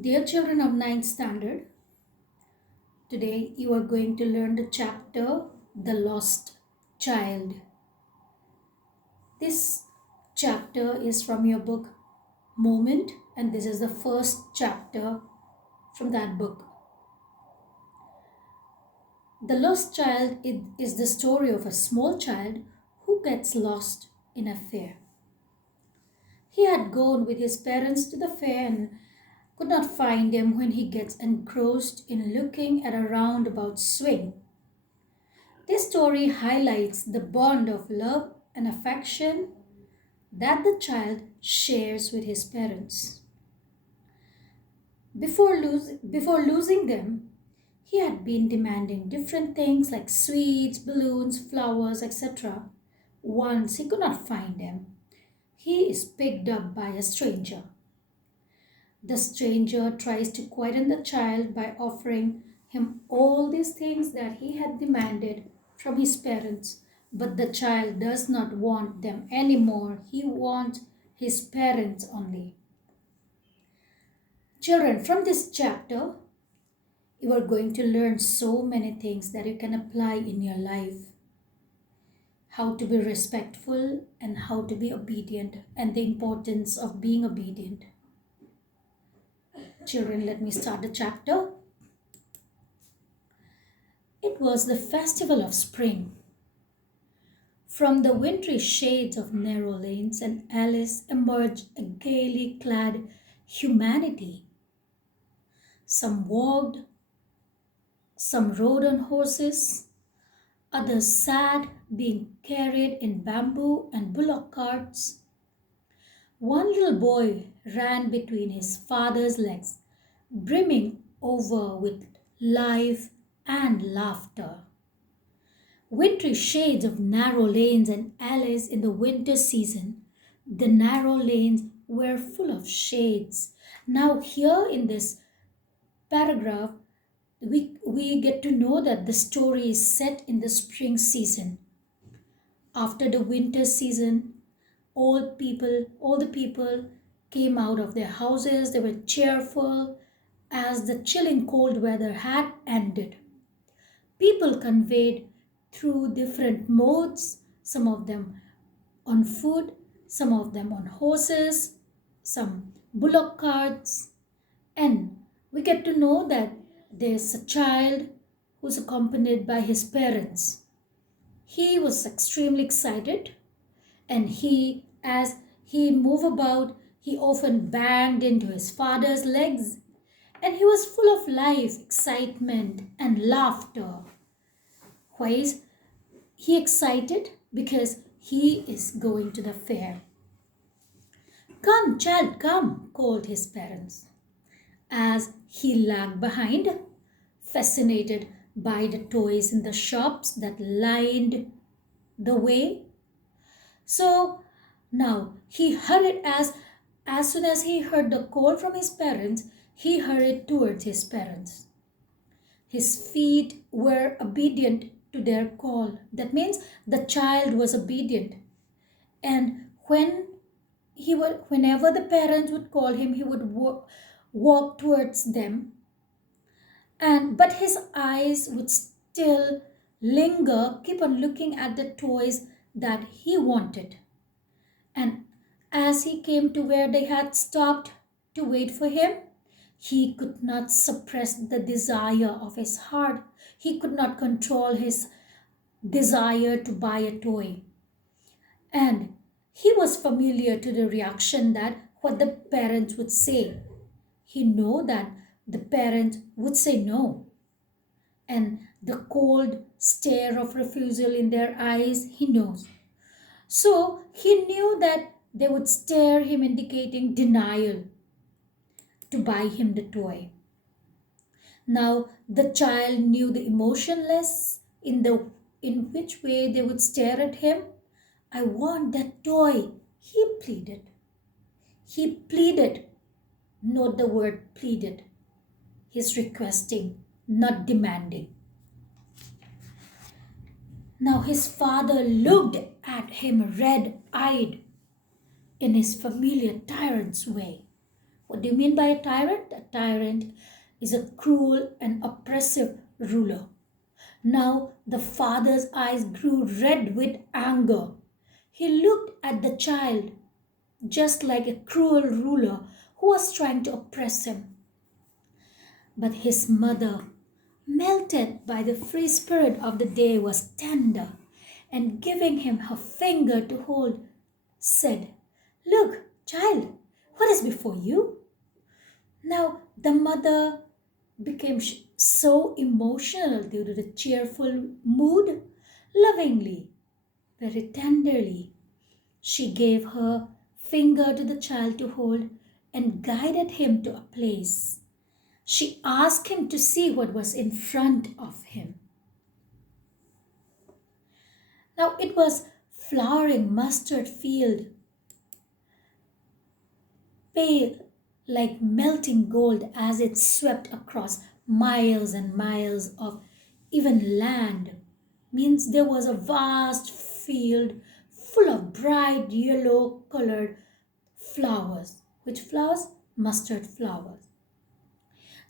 Dear children of ninth standard, today you are going to learn the chapter The Lost Child. This chapter is from your book Moment, and this is the first chapter from that book. The Lost Child is the story of a small child who gets lost in a fair. He had gone with his parents to the fair and could not find him when he gets engrossed in looking at a roundabout swing. This story highlights the bond of love and affection that the child shares with his parents. Before losing them, he had been demanding different things like sweets, balloons, flowers, etc. Once he could not find them, he is picked up by a stranger. The stranger tries to quieten the child by offering him all these things that he had demanded from his parents, but the child does not want them anymore. He wants his parents only. Children, from this chapter, you are going to learn so many things that you can apply in your life. How to be respectful and how to be obedient, and the importance of being obedient. Children, let me start the chapter. It was the festival of spring. From the wintry shades of narrow lanes and alleys emerged a gaily clad humanity. Some walked, some rode on horses, others sat being carried in bamboo and bullock carts. One little boy ran between his father's legs, brimming over with life and laughter. Wintry shades of narrow lanes and alleys in the winter season. The narrow lanes were full of shades. Now, here in this paragraph, we get to know that the story is set in the spring season. After the winter season, all the people came out of their houses. They were cheerful as the chilling cold weather had ended. People conveyed through different modes, some of them on foot, some of them on horses, some bullock carts, and we get to know that there's a child who's accompanied by his parents. He was extremely excited, and as he moved about, he often banged into his father's legs, and he was full of life, excitement, and laughter. Why is he excited? Because he is going to the fair. Come, child, come, called his parents. As he lagged behind, fascinated by the toys in the shops that lined the way. So now he hurried as soon as he heard the call from his parents, he hurried towards his parents. His feet were obedient to their call. That means the child was obedient. And whenever the parents would call him, he would walk towards them. But his eyes would still linger, keep on looking at the toys that he wanted. And as he came to where they had stopped to wait for him, he could not suppress the desire of his heart. He could not control his desire to buy a toy. And he was familiar to the reaction that what the parents would say. He knew that the parents would say no. And the cold stare of refusal in their eyes, he knows. So he knew that they would stare him indicating denial to buy him the toy. Now the child knew the emotionless in which way they would stare at him. I want that toy, he pleaded. He pleaded, note the word pleaded. He's requesting, not demanding. Now his father looked at him red-eyed in his familiar tyrant's way. What do you mean by a tyrant? A tyrant is a cruel and oppressive ruler. Now the father's eyes grew red with anger. He looked at the child just like a cruel ruler who was trying to oppress him. But his mother, melted by the free spirit of the day, was tender and giving him her finger to hold, said, "Look, child, what is before you?" Now the mother became so emotional due to the cheerful mood. Lovingly, very tenderly, she gave her finger to the child to hold and guided him to a place. She asked him to see what was in front of him. Now it was flowering mustard field, pale like melting gold as it swept across miles and miles of even land. Means there was a vast field full of bright yellow colored flowers. Which flowers? Mustard flowers.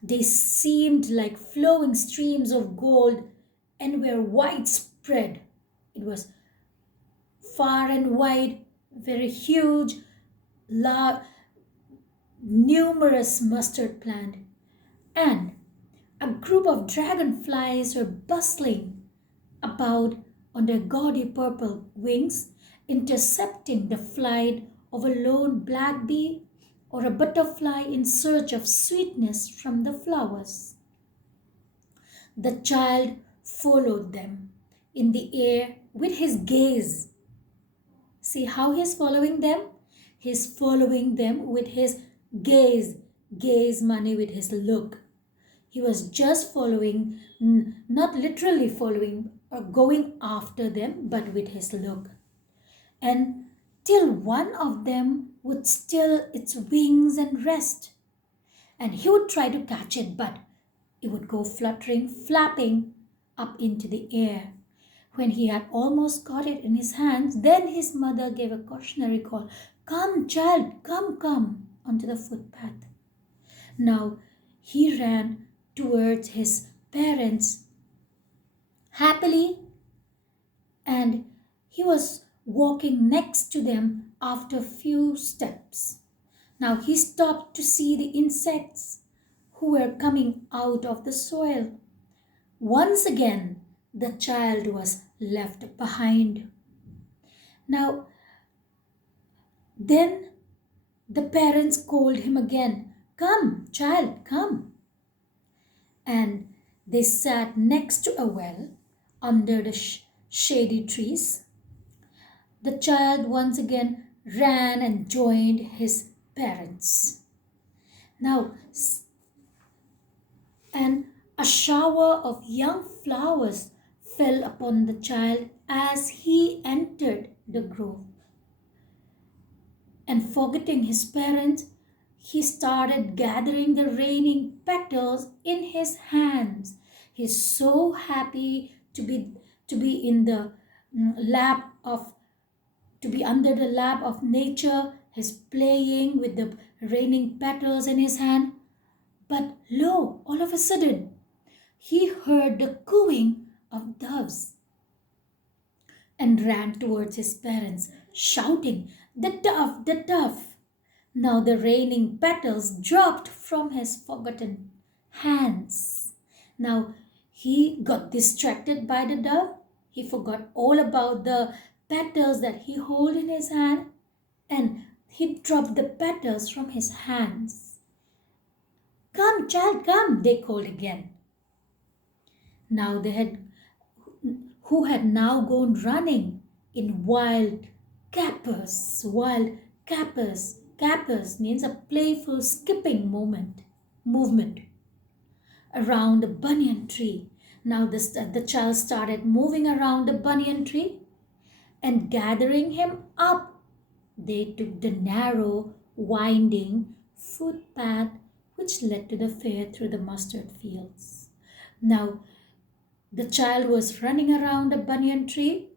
They seemed like flowing streams of gold and were widespread. It was far and wide, very huge, large, numerous mustard plant, and a group of dragonflies were bustling about on their gaudy purple wings, intercepting the flight of a lone black bee or a butterfly in search of sweetness from the flowers. The child followed them in the air with his gaze. See how he's following them? He's following them with his gaze. Gaze money with his look. He was just following, not literally following or going after them, but with his look. And till one of them would still its wings and rest. And he would try to catch it, but it would go fluttering, flapping up into the air. When he had almost got it in his hands, then his mother gave a cautionary call, "Come, child, come, come," onto the footpath. Now he ran towards his parents happily, and he was walking next to them after a few steps. Now he stopped to see the insects who were coming out of the soil. Once again, the child was left behind. Now, then the parents called him again, "Come, child, come." And they sat next to a well under the shady trees. The child once again ran and joined his parents. Now, and a shower of young flowers fell upon the child as he entered the grove. And forgetting his parents, he started gathering the raining petals in his hands. He's so happy to be in the lap of to be under the lap of nature. He's playing with the raining petals in his hand. But lo, all of a sudden, he heard the cooing of doves and ran towards his parents, shouting, "The dove, the dove!" Now the raining petals dropped from his forgotten hands. Now he got distracted by the dove. He forgot all about the petals that he held in his hand, and he dropped the petals from his hands. "Come, child, come," they called again. Now they had who had now gone running in wild capers. Wild capers. Capers means a playful skipping movement around a banyan tree. Now the child started moving around the banyan tree and gathering him up. They took the narrow, winding footpath which led to the fair through the mustard fields. Now the child was running around a banyan tree,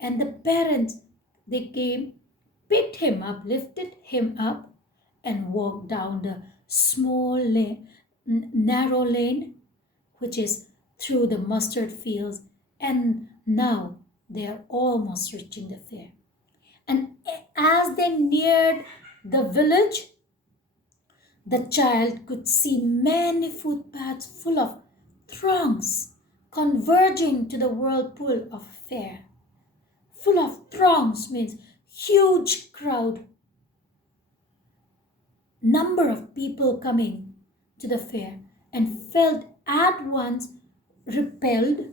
and the parents, they came, picked him up, lifted him up, and walked down the small narrow lane which is through the mustard fields, and now they are almost reaching the fair. And as they neared the village, the child could see many footpaths full of throngs converging to the whirlpool of a fair. Full of throngs means huge crowd, number of people coming to the fair, and felt at once repelled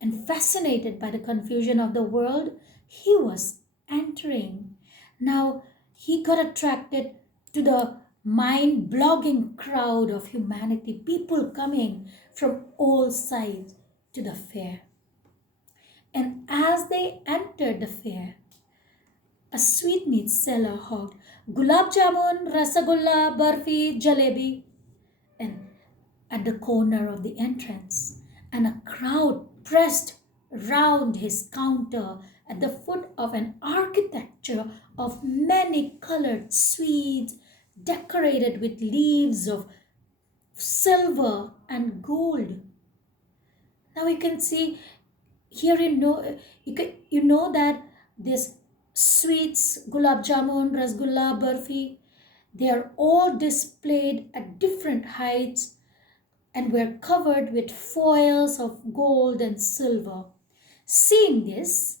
and fascinated by the confusion of the world he was entering. Now he got attracted to the mind blogging crowd of humanity, people coming from all sides to the fair. And as they entered the fair, a sweetmeat seller hawked gulab jamun, rasagulla, barfi, jalebi, and at the corner of the entrance, and a crowd pressed round his counter at the foot of an architecture of many colored sweets decorated with leaves of silver and gold. Now you can see here, you know that this sweets, gulab jamun, rasgulla, barfi, they are all displayed at different heights and were covered with foils of gold and silver. Seeing this,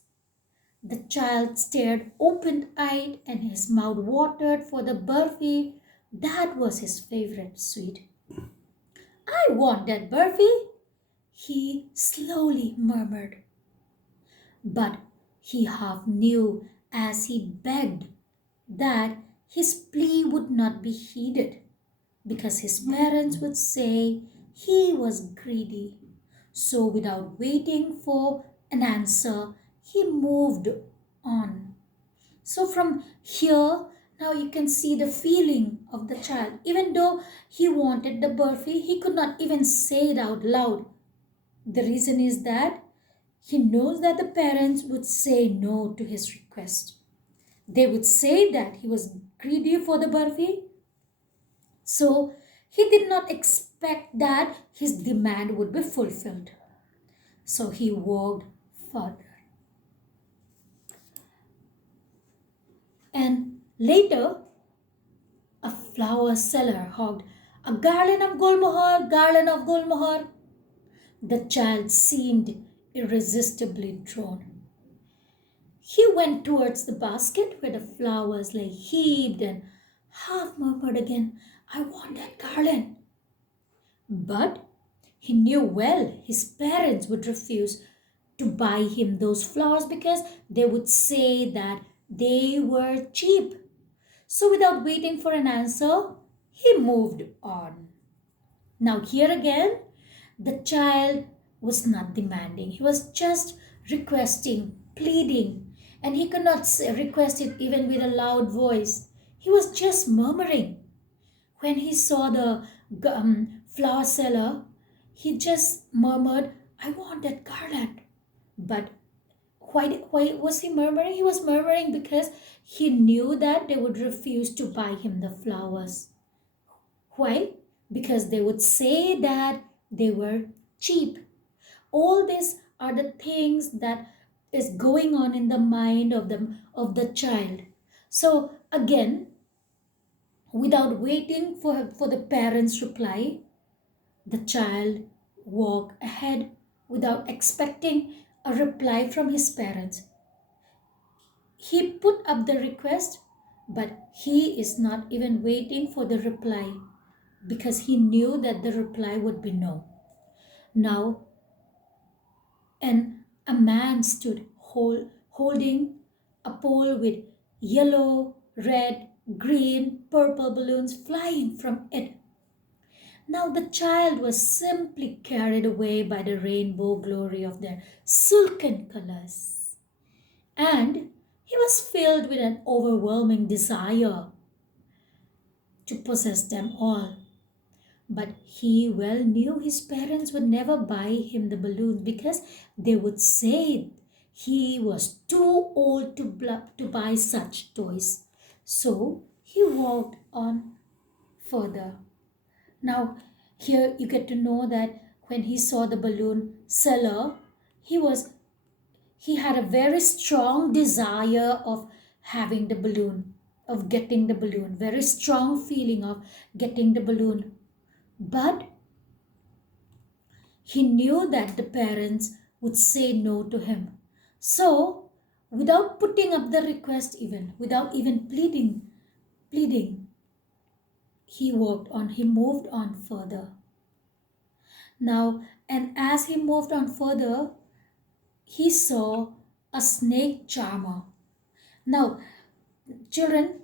the child stared open-eyed and his mouth watered for the barfi. That was his favorite sweet. I want that barfi, he slowly murmured. But he half knew as he begged that his plea would not be heeded because his parents would say he was greedy. So, without waiting for an answer, he moved on. So, from here, now you can see the feeling of the child. Even though he wanted the burfi, he could not even say it out loud. The reason is that he knows that the parents would say no to his request. They would say that he was greedy for the barfi. So he did not expect that his demand would be fulfilled. So he walked further. And later, a flower seller hawked a garland of gulmohar, garland of gulmohar. The child seemed irresistibly drawn. He went towards the basket where the flowers lay heaped and half murmured again, I want that garland. But he knew well his parents would refuse to buy him those flowers because they would say that they were cheap. So without waiting for an answer, he moved on. Now, here again, the child was not demanding. He was just requesting, pleading, and he could not request it even with a loud voice. He was just murmuring. When he saw the flower seller, he just murmured, I want that garland. But why was he murmuring? He was murmuring because he knew that they would refuse to buy him the flowers. Why? Because they would say that they were cheap. All these are the things that is going on in the mind of the child. So again, without waiting for the parents' reply, the child walked ahead without expecting a reply from his parents. He put up the request, but he is not even waiting for the reply because he knew that the reply would be no. Now, and a man stood holding a pole with yellow, red, green, purple balloons flying from it. Now the child was simply carried away by the rainbow glory of their silken colors. And he was filled with an overwhelming desire to possess them all. But he well knew his parents would never buy him the balloons because they would say he was too old to buy such toys. So he walked on further. Now, here you get to know that when he saw the balloon seller, he was he had a very strong desire of having the balloon, of getting the balloon, very strong feeling of getting the balloon. But he knew that the parents would say no to him. So, without putting up the request, even without even pleading, he moved on further. Now, and as he moved on further, he saw a snake charmer. Now, children,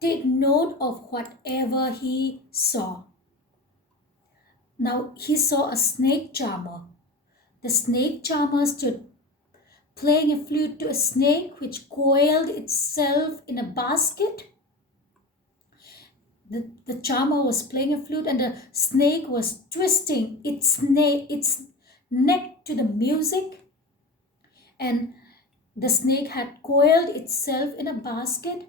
take note of whatever he saw. Now, he saw a snake charmer. The snake charmer stood playing a flute to a snake which coiled itself in a basket. The charmer was playing a flute and the snake was twisting its neck to the music, and the snake had coiled itself in a basket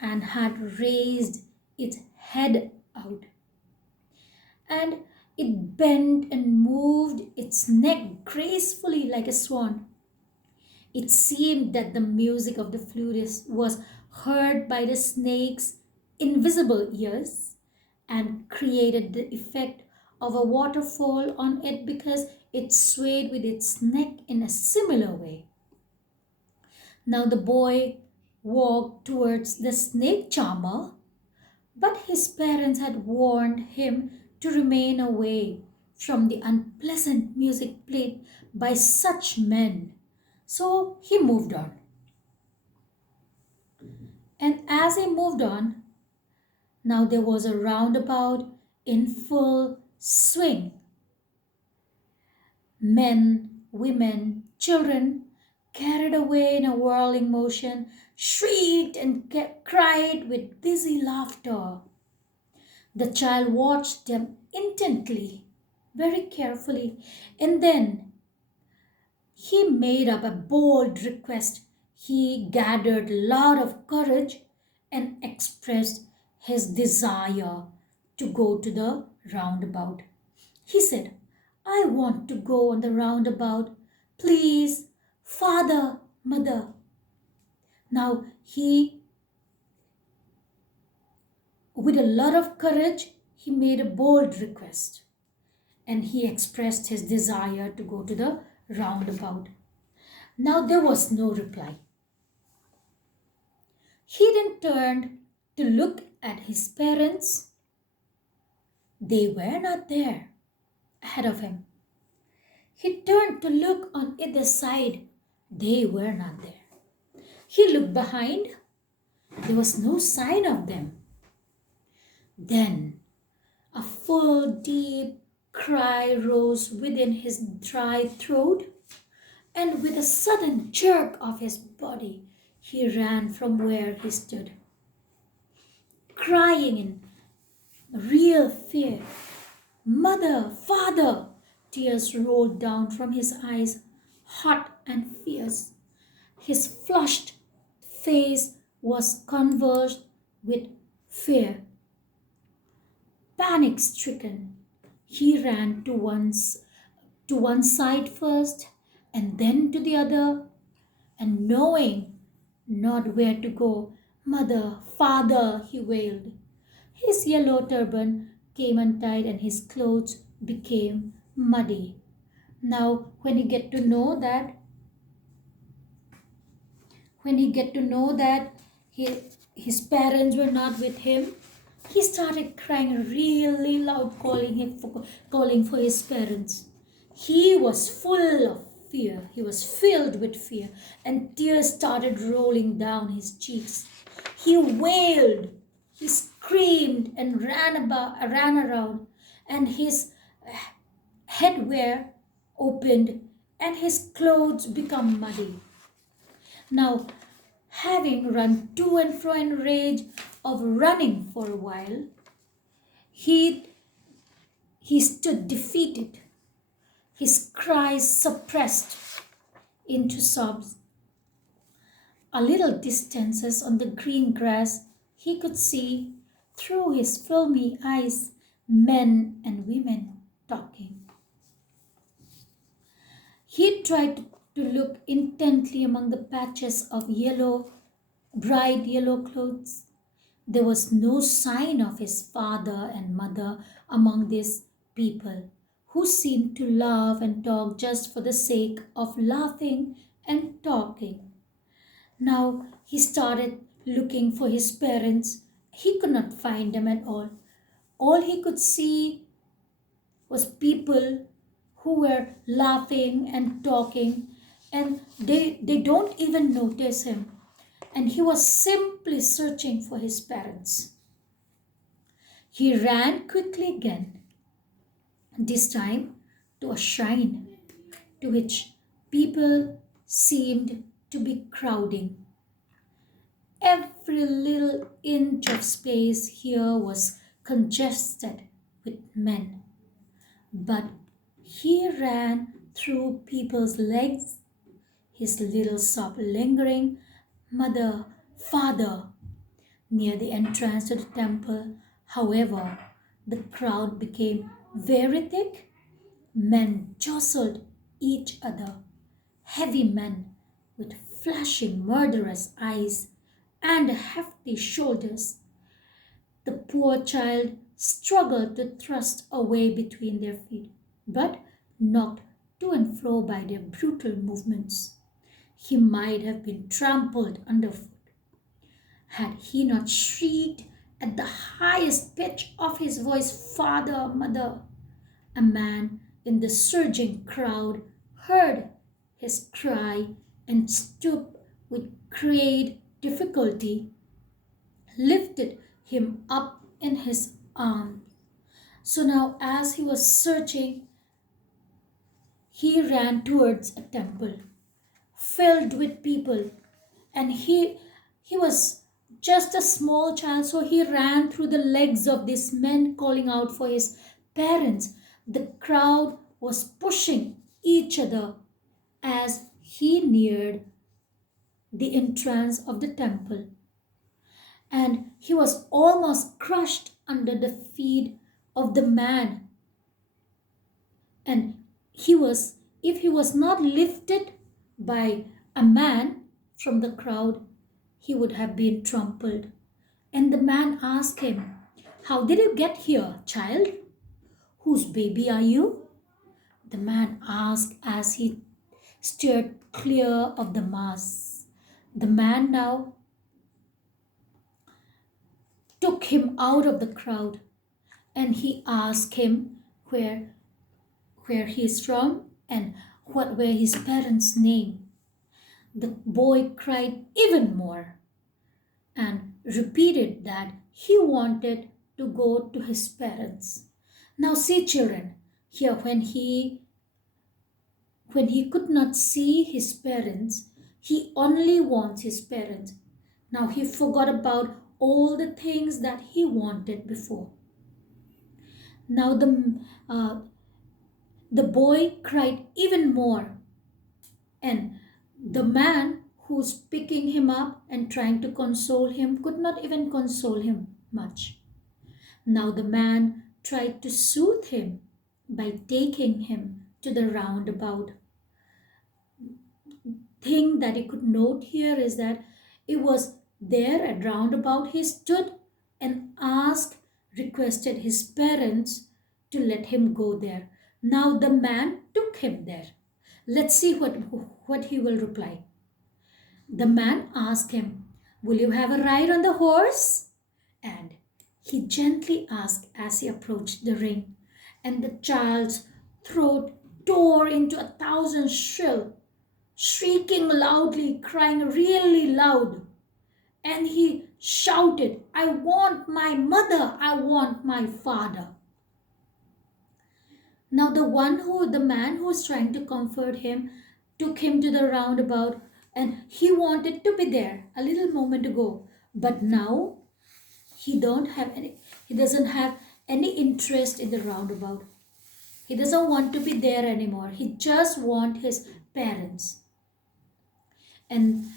and had raised its head out, and it bent and moved its neck gracefully like a swan. It seemed that the music of the flutist was heard by the snake's invisible ears and created the effect of a waterfall on it because it swayed with its neck in a similar way. Now the boy walked towards the snake charmer, but his parents had warned him to remain away from the unpleasant music played by such men. So he moved on. And as he moved on, now there was a roundabout in full swing. Men, women, children, carried away in a whirling motion, shrieked and cried with dizzy laughter. The child watched them intently, very carefully, and then he made up a bold request. He gathered a lot of courage and expressed his desire to go to the roundabout. He said, I want to go on the roundabout. Please, father, mother. Now with a lot of courage, he made a bold request and he expressed his desire to go to the roundabout. Now there was no reply. He then turned to look at his parents. They were not there ahead of him. He turned to look on either side. They were not there. He looked behind. There was no sign of them. Then a full, deep cry rose within his dry throat, and with a sudden jerk of his body, he ran from where he stood, crying in real fear. Mother, father! Tears rolled down from his eyes, hot and fierce. His flushed face was convulsed with fear. Panic stricken, he ran to one side first and then to the other, and knowing not where to go, mother, father, he wailed. His yellow turban came untied and his clothes became muddy. Now, when he get to know that his parents were not with him, he started crying really loud, calling for his parents. He was full of fear. He was filled with fear, and tears started rolling down his cheeks. He wailed, he screamed, and ran around, and his headwear opened, and his clothes become muddy. Now, having run to and fro in rage of running for a while, he stood defeated, his cries suppressed into sobs. A little distances on the green grass, he could see through his filmy eyes, men and women talking. He tried to look intently among the patches of yellow, bright yellow clothes. There was no sign of his father and mother among these people who seemed to laugh and talk just for the sake of laughing and talking. Now he started looking for his parents. He could not find them at all. All he could see was people who were laughing and talking, and they don't even notice him. And he was simply searching for his parents. He ran quickly again, this time to a shrine to which people seemed to be crowding. Every little inch of space here was congested with men. But he ran through people's legs, his little sob lingering, "Mother, father," near the entrance to the temple. However, the crowd became very thick. Men jostled each other, heavy men with flashing murderous eyes and hefty shoulders. The poor child struggled to thrust a way between their feet, but knocked to and fro by their brutal movements. He might have been trampled underfoot had he not shrieked at the highest pitch of his voice, "Father, mother." A man in the surging crowd heard his cry and stooped with great difficulty, lifted him up in his arms. So now, as he was searching, he ran towards a temple filled with people, and he was just a small child, so he ran through the legs of these men calling out for his parents. The crowd was pushing each other as he neared the entrance of the temple, and he was almost crushed under the feet of the man. And he was, if he was not lifted by a man from the crowd, he would have been trampled. And the man asked him, "How did you get here, child? Whose baby are you?" The man asked as he steered clear of the mass. The man now took him out of the crowd, and he asked him where he is from and what were his parents' name. The boy cried even more and repeated that he wanted to go to his parents. Now see, children, here when he could not see his parents, he only wants his parents. Now he forgot about all the things that he wanted before. Now the boy cried even more, and the man who's picking him up and trying to console him could not even console him much. Now the man tried to soothe him by taking him to the roundabout. Thing that he could note here is that it was there at roundabout he stood and asked, requested his parents to let him go there. Now the man took him there. Let's see what he will reply. The man asked him, "Will you have a ride on the horse?" And he gently asked as he approached the ring, and the child's throat tore into a thousand shrieking loudly, crying really loud. And he shouted, "I want my mother, I want my father." Now the man who was trying to comfort him took him to the roundabout, and he wanted to be there a little moment ago. But now he doesn't have any interest in the roundabout. He doesn't want to be there anymore. He just wants his parents. And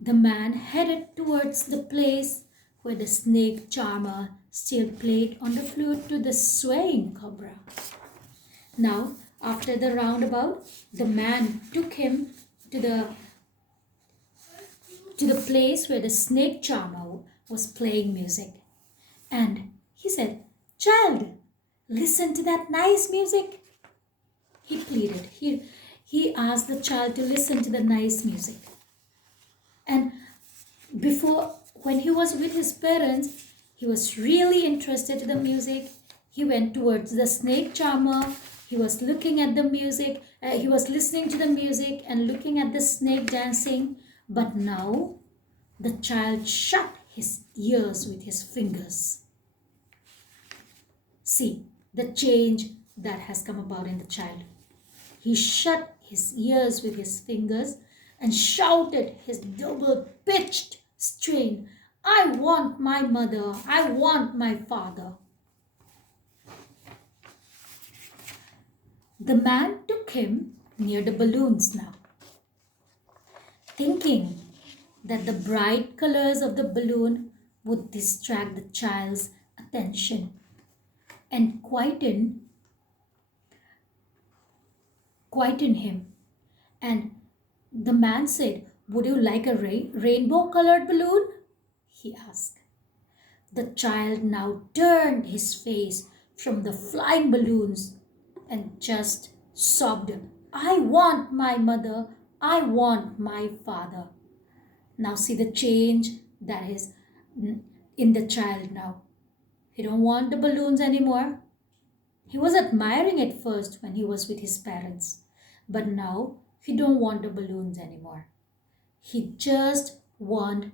the man headed towards the place where the snake charmer still played on the flute to the swaying cobra. Now, after the roundabout, the man took him to the place where the snake charmer was playing music. And he said, "Child, listen to that nice music." He pleaded. He asked the child to listen to the nice music. And before, when he was with his parents, he was really interested in the music. He went towards the snake charmer. He was looking at the music. He was listening to the music and looking at the snake dancing. But now the child shut his ears with his fingers. See the change that has come about in the child. He shut his ears with his fingers and shouted his double-pitched strain, "I want my mother, I want my father." The man took him near the balloons now, thinking that the bright colors of the balloon would distract the child's attention and quieten him. And the man said, "Would you like a rainbow colored balloon?" he asked. The child now turned his face from the flying balloons and just sobbed, "I want my mother, I want my father." Now see the change that is in the child now. He don't want the balloons anymore. He was admiring it first when he was with his parents, but now he don't want the balloons anymore. He just want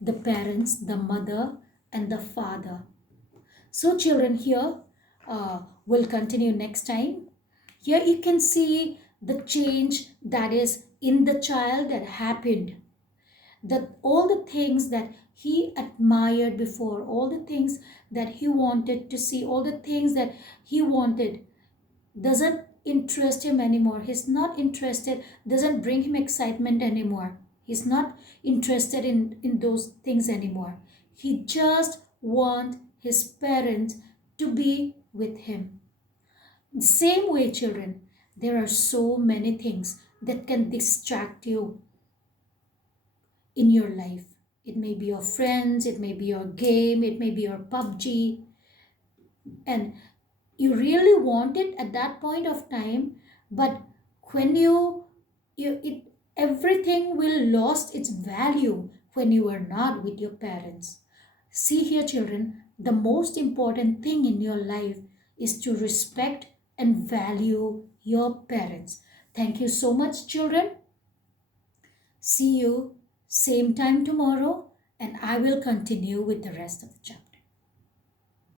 the parents, the mother and the father. So children, here we'll continue next time. Here you can see the change that is in the child that happened. That all the things that he admired before, all the things that he wanted to see, all the things that he wanted doesn't interest him anymore. He's not interested, doesn't bring him excitement anymore. He's not interested in those things anymore. He just wants his parents to be with him. The same way, children, there are so many things that can distract you in your life. It may be your friends, it may be your game, it may be your PUBG, and you really want it at that point of time, but when it everything will lost its value when you are not with your parents. See here, children, the most important thing in your life is to respect and value your parents. Thank you so much, children. See you same time tomorrow, and I will continue with the rest of the chapter.